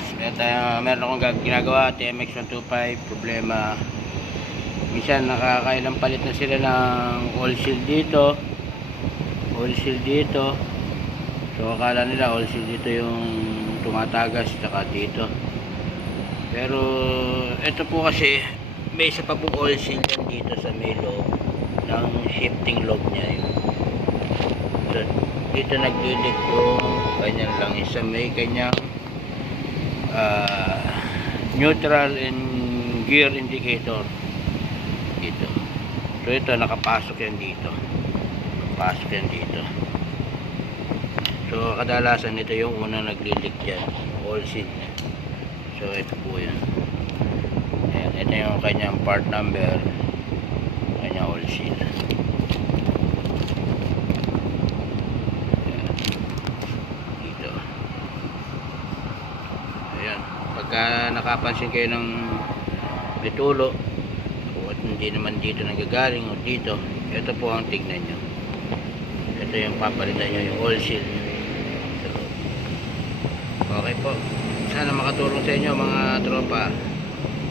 boss, meron akong ginagawa, TMX125, problema. Minsan nakakailang palit na sila ng oil seal dito. So akala nila oil seal dito yung tumatagas, tsaka dito. Pero ito po kasi may isa pa pong oil seal yan dito sa may loob ng shifting log niya yun. So, dito naglilik yung ganyan lang isa may kanyang neutral and gear indicator dito. So ito nakapasok yan dito. So kadalasan ito yung unang naglilik dyan, oil seal. So ito po yan. Ayan, ito yung kanyang part number, kanyang oil seal. Ayan. Dito. Ayan. Pagka nakapansin kayo ng bitulo at hindi naman dito nagagaling o dito, ito po ang tignan nyo. Ito yung papalitan nyo, yung oil seal. So, okay po. Sana makatulong sa inyo mga tropa.